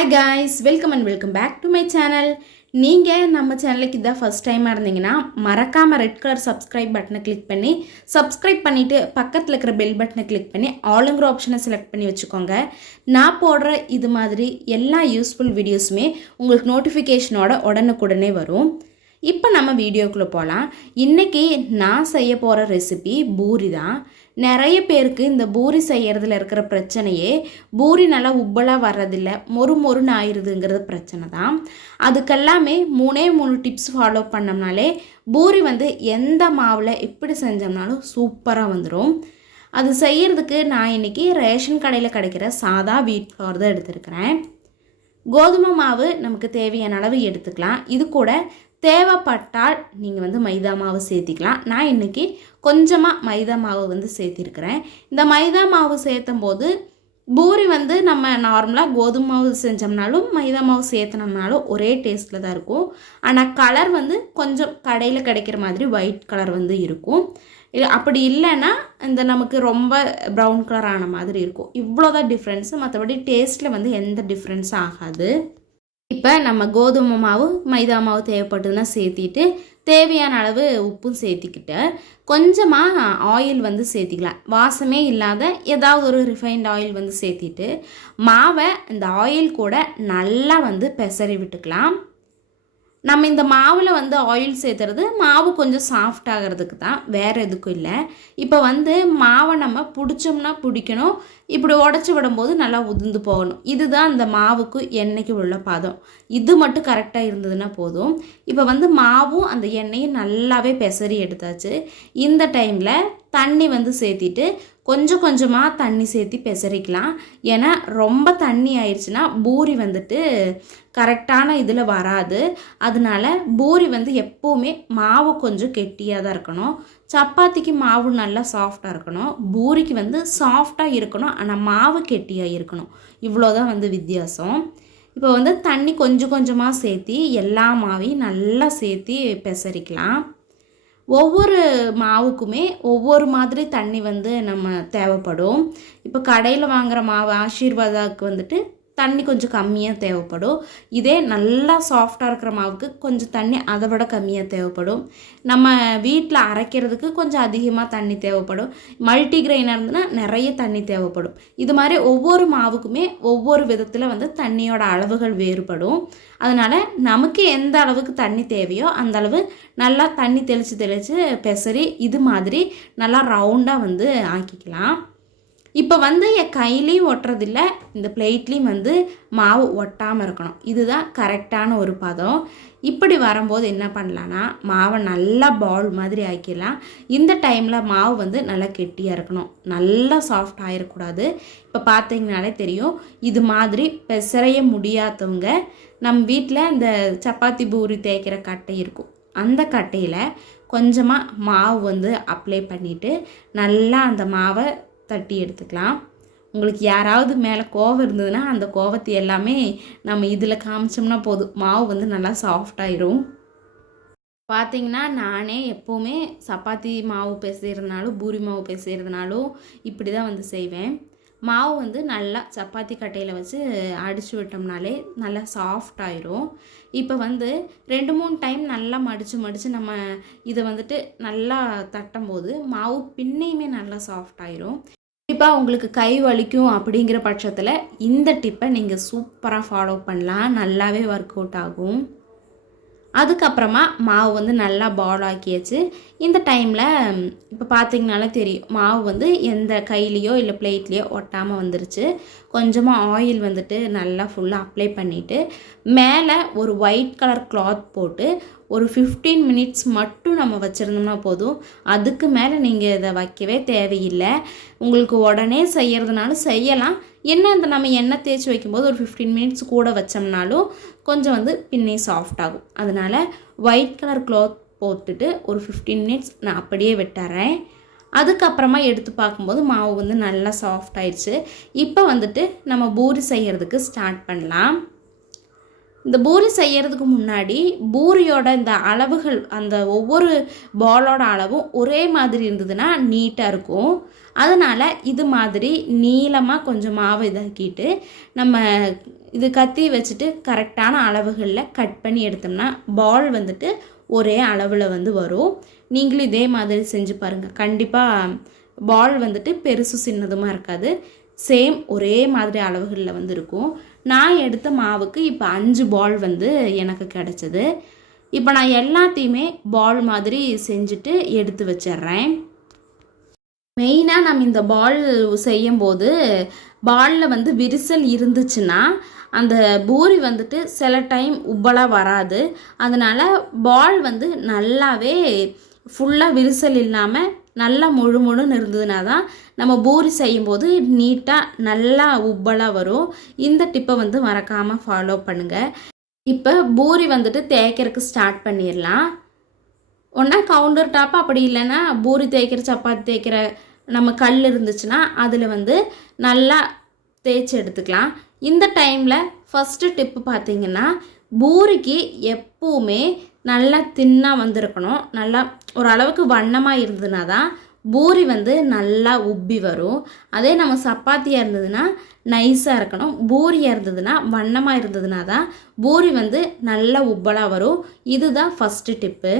Hi guys welcome and welcome back to my channel நீங்கள் நம்ம சேனலுக்கு இதான் ஃபஸ்ட் டைமாக இருந்தீங்கன்னா மறக்காமல் ரெட் கலர் சப்ஸ்கிரைப் பட்டனை கிளிக் பண்ணி சப்ஸ்கிரைப் பண்ணிவிட்டு பக்கத்தில் இருக்கிற பெல் பட்டனை கிளிக் பண்ணி ஆளுங்கிற ஆப்ஷனை செலக்ட் பண்ணி வச்சுக்கோங்க. நான் போடுற இது மாதிரி எல்லா யூஸ்ஃபுல் வீடியோஸுமே உங்களுக்கு நோட்டிஃபிகேஷனோட உடனுக்குடனே வரும். இப்போ நம்ம வீடியோக்குள்ளே போகலாம். இன்றைக்கி நான் செய்ய போகிற ரெசிபி பூரி தான். நிறைய பேருக்கு இந்த பூரி செய்கிறதுல இருக்கிற பிரச்சனையே பூரி நல்லா உப்பலாக வர்றதில்ல மொறு மொறுன்னு ஆயிடுதுங்கிறது பிரச்சனை தான். அதுக்கெல்லாமே மூணே மூணு டிப்ஸ் ஃபாலோ பண்ணோம்னாலே பூரி வந்து எந்த மாவில் எப்படி செஞ்சோம்னாலும் சூப்பராக வந்துடும் அது செய்கிறதுக்கு நான் இன்றைக்கி ரேஷன் கடையில் கிடைக்கிற சாதா வீட் ஃப்ளவர் தான் எடுத்திருக்கிறேன். கோதுமை மாவு நமக்கு தேவையான அளவு எடுத்துக்கலாம். இது கூட தேவைப்பட்டால் நீங்கள் வந்து மைதா மாவு சேர்த்திக்கலாம். நான் இன்றைக்கி கொஞ்சமாக மைதா மாவு வந்து சேர்த்திருக்கிறேன். இந்த மைதா மாவு சேர்த்தும் போது பூரி வந்து நம்ம நார்மலாக கோதுமை மாவு செஞ்சோம்னாலும் மைதா மாவு சேர்த்தனோம்னாலும் ஒரே டேஸ்ட்டில் தான் இருக்கும். ஆனால் கலர் வந்து கொஞ்சம் கடையில் கிடைக்கிற மாதிரி ஒயிட் கலர் வந்து இருக்கும். இது அப்படி இல்லைன்னா இந்த நமக்கு ரொம்ப ப்ரௌன் கலர் ஆன மாதிரி இருக்கும். இவ்வளோதான் டிஃப்ரென்ஸு மற்றபடி டேஸ்ட்டில் வந்து எந்த டிஃப்ரென்ஸும் ஆகாது. இப்போ நம்ம கோதுமை மாவு மைதா மாவு தேவைப்பட்டதுன்னா சேர்த்திட்டு தேவையான அளவு உப்பும் சேர்த்திக்கிட்டு கொஞ்சமாக ஆயில் வந்து சேர்த்திக்கலாம். வாசமே இல்லாத ஏதாவது ஒரு ரிஃபைண்ட் ஆயில் வந்து சேர்த்திட்டு மாவை இந்த ஆயில் கூட நல்லா வந்து பெசறி விட்டுக்கலாம். நம்ம இந்த மாவில் வந்து ஆயில் சேர்த்துறது மாவு கொஞ்சம் சாஃப்ட் ஆகிறதுக்கு தான். வேறு எதுக்கும் இல்லை. இப்போ வந்து மாவை நம்ம பிடிச்சோம்னா பிடிக்கணும். இப்படி உடச்சி விடும்போது நல்லா உதிர்ந்து போகணும். இதுதான் அந்த மாவுக்கு எண்ணெய்க்கு உள்ள பதம். இது மட்டும் கரெக்டாக இருந்ததுன்னா போதும். இப்போ வந்து மாவும் அந்த எண்ணெயும் நல்லாவே பெசரி எடுத்தாச்சு. இந்த டைமில் தண்ணி வந்து சேர்த்திட்டு கொஞ்சம் கொஞ்சமாக தண்ணி சேர்த்தி பெசரிக்கலாம். ஏன்னா ரொம்ப தண்ணி ஆயிடுச்சுன்னா பூரி வந்துட்டு கரெக்டான இதில் வராது. அதனால பூரி வந்து எப்போவுமே மாவு கொஞ்சம் கெட்டியாக தான் இருக்கணும். சப்பாத்திக்கு மாவு நல்லா சாஃப்டாக இருக்கணும். பூரிக்கு வந்து சாஃப்டாக இருக்கணும். ஆனால் மாவு கெட்டியாக இருக்கணும். இவ்வளோதான் வந்து வித்தியாசம். இப்போ வந்து தண்ணி கொஞ்சம் கொஞ்சமாக சேர்த்தி எல்லா மாவையும் நல்லா சேர்த்தி பெசரிக்கலாம். ஒவ்வொரு மாவுக்குமே ஒவ்வொரு மாதிரி தண்ணி வந்து நம்ம தேவைப்படும். இப்போ கடையில் வாங்குகிற மாவு ஆசீர்வாதாவுக்கு வந்துட்டு தண்ணி கொஞ்சம் கம்மியாக தேவைப்படும். இதே நல்லா சாஃப்டாக இருக்கிற மாவுக்கு கொஞ்சம் தண்ணி அதை விட கம்மியாக தேவைப்படும். நம்ம வீட்டில் அரைக்கிறதுக்கு கொஞ்சம் அதிகமாக தண்ணி தேவைப்படும். மல்டி கிரெயினாக இருந்ததுன்னா நிறைய தண்ணி தேவைப்படும். இது மாதிரி ஒவ்வொரு மாவுக்குமே ஒவ்வொரு விதத்தில் வந்து தண்ணியோட அளவுகள் வேறுபடும். அதனால் நமக்கு எந்த அளவுக்கு தண்ணி தேவையோ அந்த அளவு நல்லா தண்ணி தெளித்து தெளித்து பெசரி இது மாதிரி நல்லா ரவுண்டாக வந்து ஆக்கிக்கலாம். இப்போ வந்து என் கையிலையும் ஒட்டுறதில்ல இந்த பிளேட்லேயும் வந்து மாவு ஒட்டாமல் இருக்கணும். இதுதான் கரெக்டான ஒரு பதம். இப்படி வரும்போது என்ன பண்ணலான்னா மாவை நல்லா பால் மாதிரி ஆக்கிடலாம். இந்த டைமில் மாவு வந்து நல்லா கெட்டியாக இருக்கணும். நல்லா சாஃப்ட் ஆகிடக்கூடாது இப்போ பார்த்தீங்கனாலே தெரியும் இது மாதிரி பெசரைய முடியாதவங்க நம்ம வீட்டில் இந்த சப்பாத்தி பூரி தேய்க்கிற கட்டை இருக்கும். அந்த கட்டையில் கொஞ்சமாக மாவு வந்து அப்ளை பண்ணிவிட்டு நல்லா அந்த மாவை தட்டி எடுத்துக்கலாம். உங்களுக்கு யாராவது மேலே கோவம் இருந்ததுன்னா அந்த கோவத்தை எல்லாமே நம்ம இதில் காமிச்சோம்னா போதும். மாவு வந்து நல்லா சாஃப்டாயிரும் பார்த்தீங்கன்னா நானே எப்போவுமே சப்பாத்தி மாவு பேசுகிறதுனாலும் பூரி மாவு பேசுகிறதுனாலும் இப்படி தான் வந்து செய்வேன். மாவு வந்து நல்லா சப்பாத்தி கட்டையில் வச்சு அடித்து விட்டோம்னாலே நல்லா சாஃப்ட் ஆயிரும். இப்போ வந்து ரெண்டு மூணு டைம் நல்லா மடித்து மடித்து நம்ம இதை வந்துட்டு நல்லா தட்டும் போது மாவு பின்னையுமே நல்லா சாஃப்ட் ஆயிரும். கண்டிப்பாக உங்களுக்கு கை வலிக்கும் அப்படிங்கிற பட்சத்தில் இந்த டிப்பை நீங்கள் சூப்பராக ஃபாலோ பண்ணலாம். நல்லாவே ஒர்க் அவுட் ஆகும். அதுக்கப்புறமா மாவு வந்து நல்லா பால் ஆக்கியாச்சு. இந்த டைமில் இப்போ பார்த்தீங்கனாலே தெரியும் மாவு வந்து எந்த கையிலையோ இல்லை பிளேட்லேயோ ஒட்டாமல் வந்துருச்சு. கொஞ்சமாக ஆயில் வந்துட்டு நல்லா ஃபுல்லாக அப்ளை பண்ணிவிட்டு மேலே ஒரு ஒயிட் கலர் கிளாத் போட்டு ஒரு ஃபிஃப்டீன் மினிட்ஸ் மட்டும் நம்ம வச்சுருந்தோம்னா போதும். அதுக்கு மேலே நீங்கள் இதை வைக்கவே தேவையில்லை. உங்களுக்கு உடனே செய்கிறதுனாலும் செய்யலாம். என்ன இந்த நம்ம எண்ணெய் தேய்ச்சி வைக்கும்போது ஒரு ஃபிஃப்டீன் மினிட்ஸ் கூட வச்சோம்னாலும் கொஞ்சம் வந்து பின்னே சாஃப்ட் ஆகும். அதனால் ஒயிட் கலர் க்ளாத் போட்டுட்டு ஒரு ஃபிஃப்டீன் மினிட்ஸ் நான் அப்படியே விட்டுறேன். அதுக்கப்புறமா எடுத்து பார்க்கும்போது மாவு வந்து நல்லா சாஃப்ட் ஆயிடுச்சு. இப்போ வந்துட்டு நம்ம பூரி செய்கிறதுக்கு ஸ்டார்ட் பண்ணலாம். இந்த பூரி செய்யறதுக்கு முன்னாடி பூரியோட இந்த அளவுகள் அந்த ஒவ்வொரு பாலோட அளவும் ஒரே மாதிரி இருந்ததுன்னா நீட்டாக இருக்கும். அதனால் இது மாதிரி நீளமாக கொஞ்சம் மாவு இதாக்கிட்டு நம்ம இது கத்தி வச்சுட்டு கரெக்டான அளவுகளில் கட் பண்ணி எடுத்தோம்னா பால் வந்துட்டு ஒரே அளவில் வந்து வரும். நீங்களும் இதே மாதிரி செஞ்சு பாருங்கள் கண்டிப்பாக பால் வந்துட்டு பெருசு சின்னதுமாக இருக்காது. சேம் ஒரே மாதிரி அளவுகளில் வந்து இருக்கும். நான் எடுத்த மாவுக்கு இப்போ அஞ்சு பால் வந்து எனக்கு கிடச்சிது. இப்போ நான் எல்லாத்தையுமே பால் மாதிரி செஞ்சுட்டு எடுத்து வச்சிட்றேன். மெயினாக நம்ம இந்த பால் செய்யும்போது பாலில் வந்து விரிசல் இருந்துச்சுன்னா அந்த பூரி வந்துட்டு சில டைம் உப்பலாக வராது. அதனால் பால் வந்து நல்லாவே ஃபுல்லாக விரிசல் இல்லாமல் நல்லா முழு முழுன்னு இருந்ததுனா தான் நம்ம பூரி செய்யும்போது நீட்டாக நல்லா உப்பலாக வரும். இந்த டிப்பை வந்து மறக்காமல் ஃபாலோ பண்ணுங்கள் இப்போ பூரி வந்துட்டு தேய்க்கிறதுக்கு ஸ்டார்ட் பண்ணிடலாம். ஒன்றா கவுண்டர் டாப் அப்படி இல்லைன்னா பூரி தேய்க்கிற சப்பாத்தி தேய்க்கிற நம்ம கல் இருந்துச்சுன்னா அதில் வந்து நல்லா தேய்ச்சி எடுத்துக்கலாம். இந்த டைமில் ஃபஸ்ட்டு டிப்பு பார்த்தீங்கன்னா பூரிக்கு எப்போவுமே நல்லா தின்னாக வந்திருக்கணும். நல்லா ஓரளவுக்கு வண்ணமாக இருந்ததுன்னா தான் பூரி வந்து நல்லா உப்பி வரும். அதே நம்ம சப்பாத்தியாக இருந்ததுன்னா நைஸாக இருக்கணும். பூரியாக இருந்ததுன்னா வண்ணமாக இருந்ததுன்னா தான் பூரி வந்து நல்லா உப்பலாக வரும். இதுதான் ஃபஸ்ட்டு டிப்பு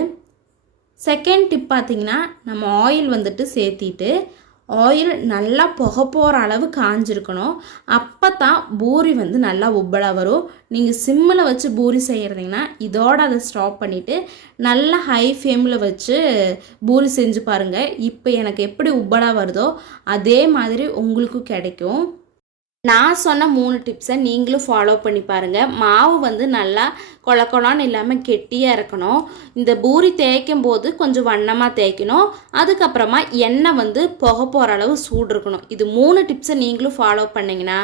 செகண்ட் டிப் பார்த்தீங்கன்னா நம்ம ஆயில் வந்துட்டு சேர்த்திட்டு ஆயில் நல்லா புகை போகிற அளவு காஞ்சிருக்கணும். அப்போ தான் பூரி வந்து நல்லா உப்பலாக வரும். நீங்கள் சிம்மில் வச்சு பூரி செய்கிறதீங்கன்னா இதோட அதை ஸ்டாப் பண்ணிவிட்டு நல்லா ஹை ஃப்ளேமில் வச்சு பூரி செஞ்சு பாருங்கள் இப்போ எனக்கு எப்படி உப்பலாக வருதோ அதே மாதிரி உங்களுக்கும் கிடைக்கும். நான் சொன்ன மூணு டிப்ஸை நீங்களும் ஃபாலோ பண்ணி பாருங்கள் மாவு வந்து நல்லா கொல இல்லாமல் கெட்டியாக இருக்கணும். இந்த பூரி தேய்க்கும் போது கொஞ்சம் வண்ணமாக தேய்க்கணும். அதுக்கப்புறமா எண்ணெய் வந்து புகை போகிற அளவு சூடு இருக்கணும் இது மூணு டிப்ஸை நீங்களும் ஃபாலோ பண்ணிங்கன்னா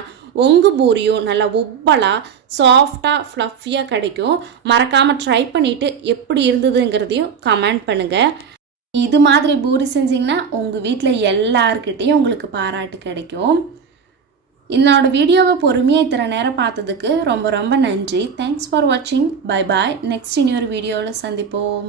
உங்கள் பூரியும் நல்லா உப்பலாக சாஃப்டாக ஃப்ளஃபியாக கிடைக்கும். மறக்காமல் ட்ரை பண்ணிவிட்டு எப்படி இருந்ததுங்கிறதையும் கமெண்ட் பண்ணுங்கள் இது மாதிரி பூரி செஞ்சிங்கன்னா உங்கள் வீட்டில் எல்லாருக்கிட்டேயும் உங்களுக்கு பாராட்டு கிடைக்கும். என்னோட வீடியோவை பொறுமையாக இத்தனை நேரம் பார்த்ததுக்கு ரொம்ப ரொம்ப நன்றி. தேங்க்ஸ் ஃபார் வாட்சிங் பை பாய் நெக்ஸ்ட் இன்னொரு வீடியோவில் சந்திப்போம்.